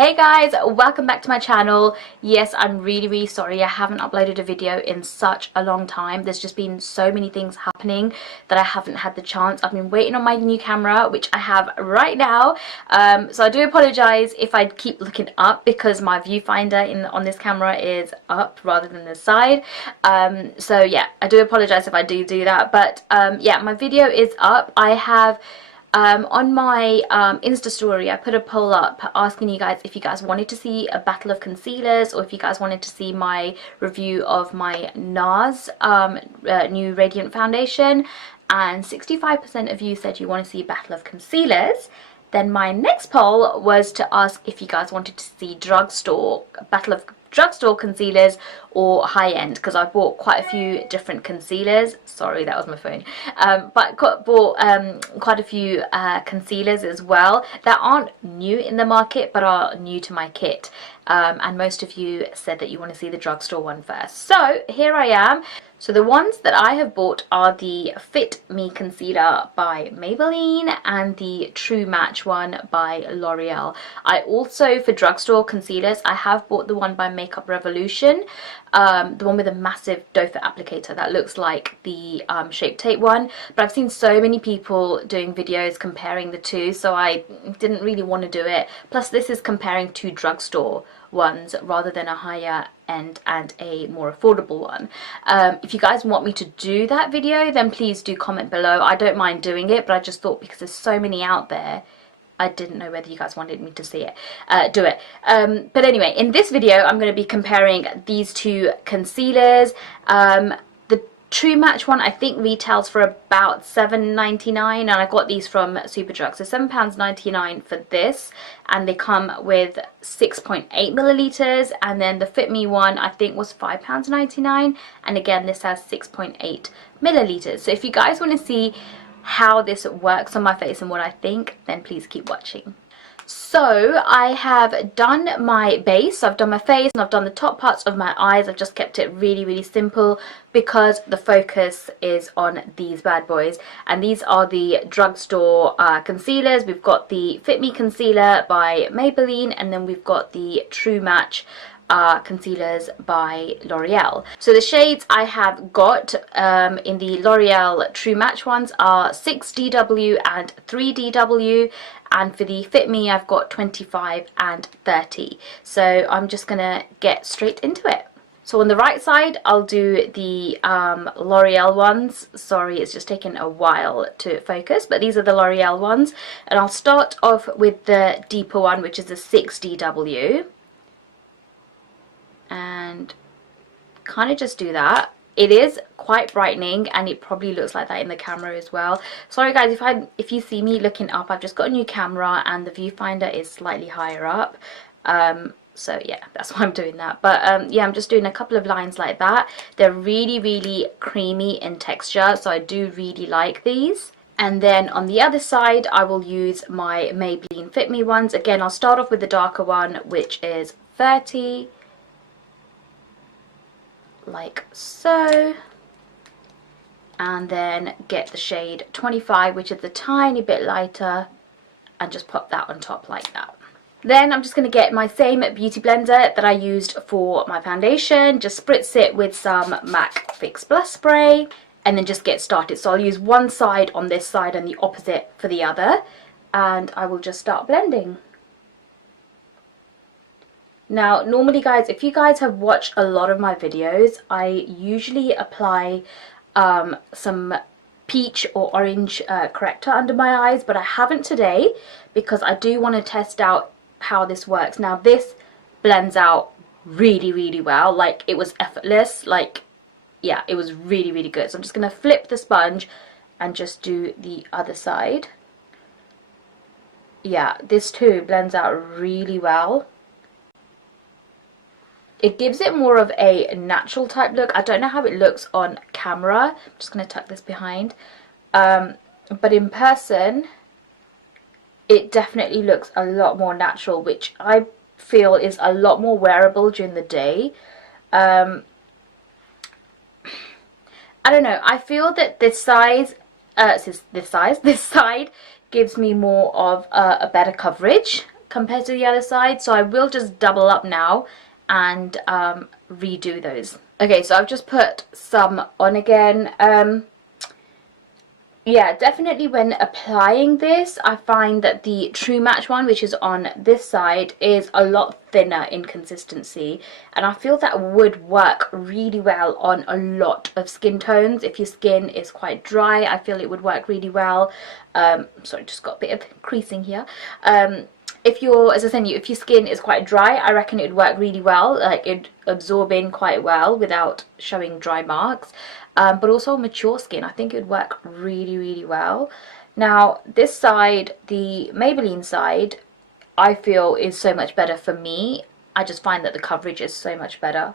Hey guys, welcome back to my channel. Yes, I'm really sorry I haven't uploaded a video in such a long time. There's just been so many things happening that I haven't had the chance. I've been waiting on my new camera, which I have right now. So I do apologize if I keep looking up because my viewfinder on this camera is up rather than the side. So yeah, I do apologize if I do that. But yeah, my video is up. I have on my Insta story, I put a poll up asking you guys if you guys wanted to see a battle of concealers or if you guys wanted to see my review of my NARS new Radiant Foundation, and 65% of you said you want to see a battle of concealers. Then my next poll was to ask if you guys wanted to see battle of drugstore concealers or high-end, because I bought quite a few different concealers. Sorry, that was my phone. But bought quite a few concealers as well that aren't new in the market but are new to my kit. And most of you said that you want to see the drugstore one first. So here I am. So the ones that I have bought are the Fit Me Concealer by Maybelline and the True Match one by L'Oreal. I also, for drugstore concealers, I have bought the one by Makeup Revolution, the one with a massive doe foot applicator that looks like the Shape Tape one. But I've seen so many people doing videos comparing the two, so I didn't really want to do it. Plus this is comparing two drugstore ones rather than a higher end and a more affordable one. If you guys want me to do that video, then please do comment below. I don't mind doing it, but I just thought because there's so many out there, I didn't know whether you guys wanted me to see it, do it. But anyway, in this video, I'm going to be comparing these two concealers. The True Match one I think retails for about £7.99, and I got these from Superdrug, so £7.99 for this, and they come with 6.8 millilitres. And then the Fit Me one I think was £5.99, and again this has 6.8 millilitres. So if you guys want to see how this works on my face and what I think, then please keep watching. So I have done my base, so I've done my face and I've done the top parts of my eyes. I've just kept it really simple because the focus is on these bad boys, and these are the drugstore concealers. We've got the Fit Me Concealer by Maybelline, and then we've got the True Match concealers by L'Oreal. So the shades I have got in the L'Oreal True Match ones are 6DW and 3DW, and for the Fit Me I've got 25 and 30. So I'm just gonna get straight into it. So on the right side I'll do the L'Oreal ones. Sorry, it's just taken a while to focus, but these are the L'Oreal ones, and I'll start off with the deeper one, which is the 6DW. And kind of just do that. It is quite brightening, and it probably looks like that in the camera as well. Sorry guys if you see me looking up, I've just got a new camera and the viewfinder is slightly higher up. So yeah, that's why I'm doing that. But yeah, I'm just doing a couple of lines like that. They're really creamy in texture, so I do really like these. And then on the other side I will use my Maybelline Fit Me ones. Again, I'll start off with the darker one, which is 30. Like so, and then get the shade 25, which is a tiny bit lighter, and just pop that on top like that. Then I'm just going to get my same beauty blender that I used for my foundation, just spritz it with some MAC Fix Blush Spray, and then just get started. So I'll use one side on this side and the opposite for the other, and I will just start blending. Now, normally guys, if you guys have watched a lot of my videos, I usually apply some peach or orange corrector under my eyes, but I haven't today because I do want to test out how this works. Now, this blends out really well. Like, it was effortless. Like, yeah, it was really good. So I'm just going to flip the sponge and just do the other side. Yeah, this too blends out really well. It gives it more of a natural type look. I don't know how it looks on camera. I'm just going to tuck this behind. But in person, it definitely looks a lot more natural, which I feel is a lot more wearable during the day. I don't know. I feel that this side gives me more of a better coverage compared to the other side, so I will just double up now and redo those. Okay, so I've just put some on again. Yeah, definitely when applying this, I find that the True Match one, which is on this side, is a lot thinner in consistency, and I feel that would work really well on a lot of skin tones. If your skin is quite dry, I feel it would work really well. Sorry, just got a bit of creasing here. If you're, as I said, if your skin is quite dry, I reckon it would work really well. Like, it'd absorb in quite well without showing dry marks. But also mature skin, I think it would work really, really well. Now, this side, the Maybelline side, I feel is so much better for me. I just find that the coverage is so much better.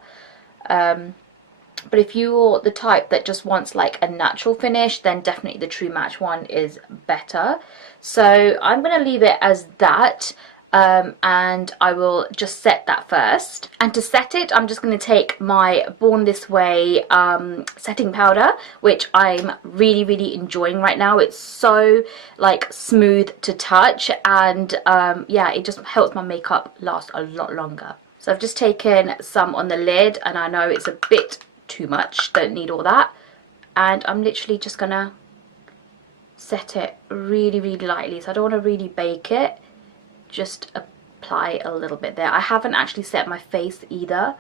But if you're the type that just wants like a natural finish, then definitely the True Match one is better. So I'm going to leave it as that, and I will just set that first. And to set it, I'm just going to take my Born This Way setting powder, which I'm really, really enjoying right now. It's so like smooth to touch, and yeah, it just helps my makeup last a lot longer. So I've just taken some on the lid, and I know it's a bit too much, don't need all that, and I'm literally just gonna set it really, really lightly. So I don't want to really bake it, just apply a little bit there. I haven't actually set my face either,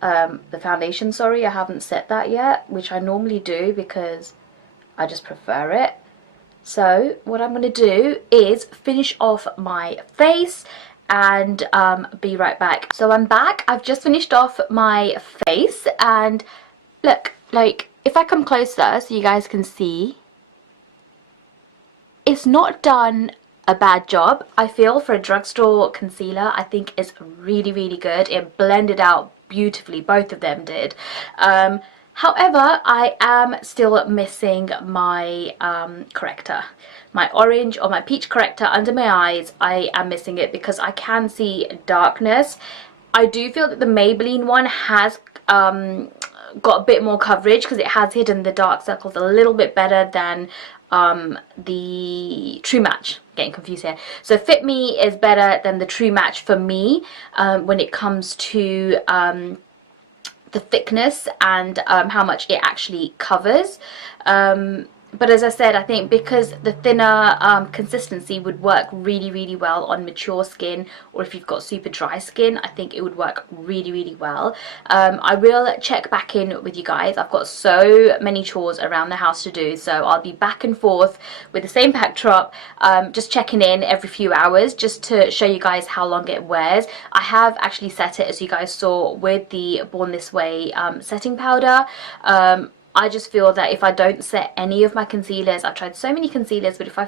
the foundation, sorry, I haven't set that yet, which I normally do because I just prefer it. So what I'm going to do is finish off my face and be right back. So I'm back. I've just finished off my face, and look, like, if I come closer so you guys can see, it's not done a bad job. I feel for a drugstore concealer, I think it's really, really good. It blended out beautifully, both of them did. However, I am still missing my corrector. My orange or my peach corrector under my eyes, I am missing it because I can see darkness. I do feel that the Maybelline one has got a bit more coverage because it has hidden the dark circles a little bit better than the True Match. Getting confused here. So Fit Me is better than the True Match for me when it comes to the thickness and how much it actually covers. But as I said, I think because the thinner consistency would work really, really well on mature skin, or if you've got super dry skin, I think it would work really, really well. I will check back in with you guys. I've got so many chores around the house to do, so I'll be back and forth with the same backdrop, just checking in every few hours just to show you guys how long it wears. I have actually set it, as you guys saw, with the Born This Way setting powder. I just feel that if I don't set any of my concealers, I've tried so many concealers, but I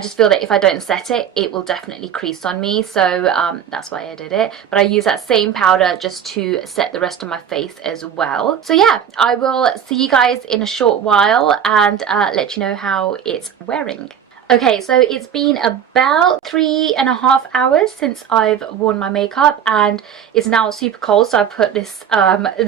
just feel that if I don't set it, it will definitely crease on me. So that's why I did it. But I use that same powder just to set the rest of my face as well. So yeah, I will see you guys in a short while and let you know how it's wearing. Okay, so it's been about 3.5 hours since I've worn my makeup, and it's now super cold, so I put this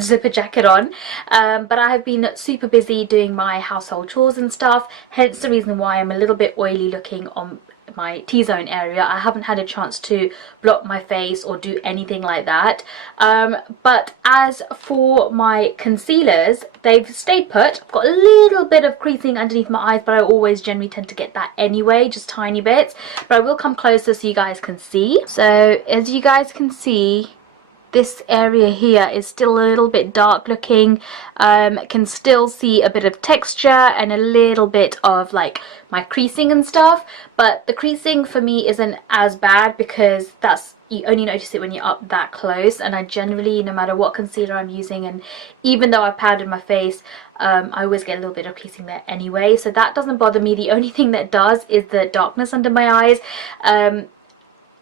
zipper jacket on. But I have been super busy doing my household chores and stuff, hence the reason why I'm a little bit oily looking on my T-zone area. I haven't had a chance to block my face or do anything like that. But as for my concealers, they've stayed put. I've got a little bit of creasing underneath my eyes, but I always generally tend to get that anyway, just tiny bits. But I will come closer so you guys can see. So as you guys can see, this area here is still a little bit dark looking. Can still see a bit of texture and a little bit of like my creasing and stuff, but the creasing for me isn't as bad because you only notice it when you're up that close, and I generally, no matter what concealer I'm using, and even though I've powdered my face, I always get a little bit of creasing there anyway, so that doesn't bother me. The only thing that does is the darkness under my eyes.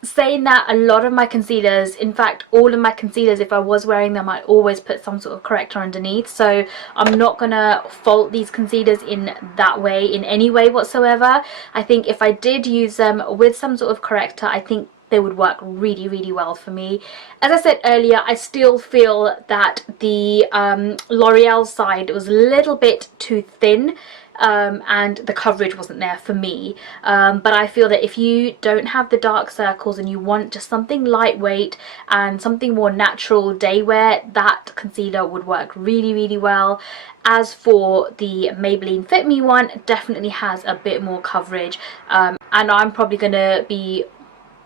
Saying that, a lot of my concealers, in fact all of my concealers, if I was wearing them, I always put some sort of corrector underneath, so I'm not gonna fault these concealers in that way, in any way whatsoever. I think if I did use them with some sort of corrector, I think they would work really, really well for me. As I said earlier, I still feel that the L'Oreal side was a little bit too thin, and the coverage wasn't there for me, but I feel that if you don't have the dark circles and you want just something lightweight and something more natural day wear, that concealer would work really, really well. As for the Maybelline Fit Me one, definitely has a bit more coverage, and I'm probably gonna be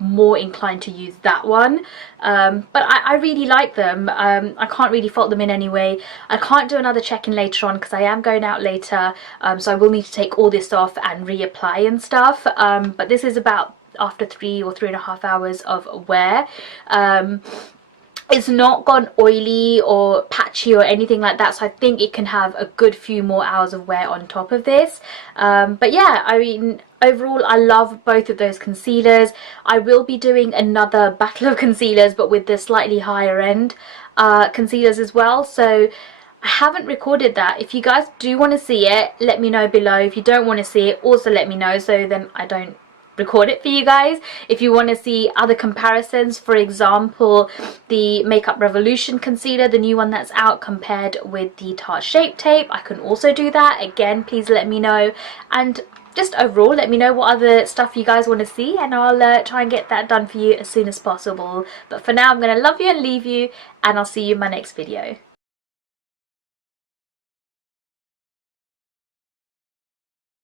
more inclined to use that one, but I really like them. I can't really fault them in any way. I can't do another check-in later on because I am going out later, so I will need to take all this off and reapply and stuff, but this is about after 3 or 3.5 hours of wear. It's not gone oily or patchy or anything like that, so I think it can have a good few more hours of wear on top of this. But yeah, I mean, overall I love both of those concealers. I will be doing another battle of concealers, but with the slightly higher end concealers as well, so I haven't recorded that. If you guys do want to see it, let me know below. If you don't want to see it, also let me know, so then I don't record it for you guys. If you want to see other comparisons, for example the Makeup Revolution concealer, the new one that's out, compared with the Tarte Shape Tape, I can also do that. Again, please let me know, and just overall let me know what other stuff you guys want to see, and I'll try and get that done for you as soon as possible. But for now, I'm gonna love you and leave you, and I'll see you in my next video.